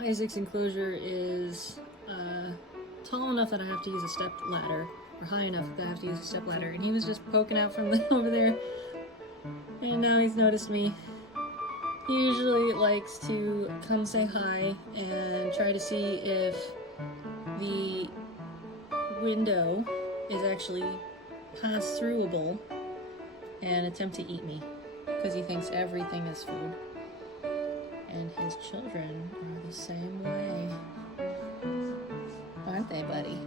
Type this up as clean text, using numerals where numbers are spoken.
Isaac's enclosure is tall enough that I have to use a step ladder, or high enough that I have to use a step ladder, and he was just poking out from over there, and now he's noticed me. He usually likes to come say hi and try to see if the window is actually pass-throughable and attempt to eat me, because he thinks everything is food. And his children are the same way. Aren't they, buddy?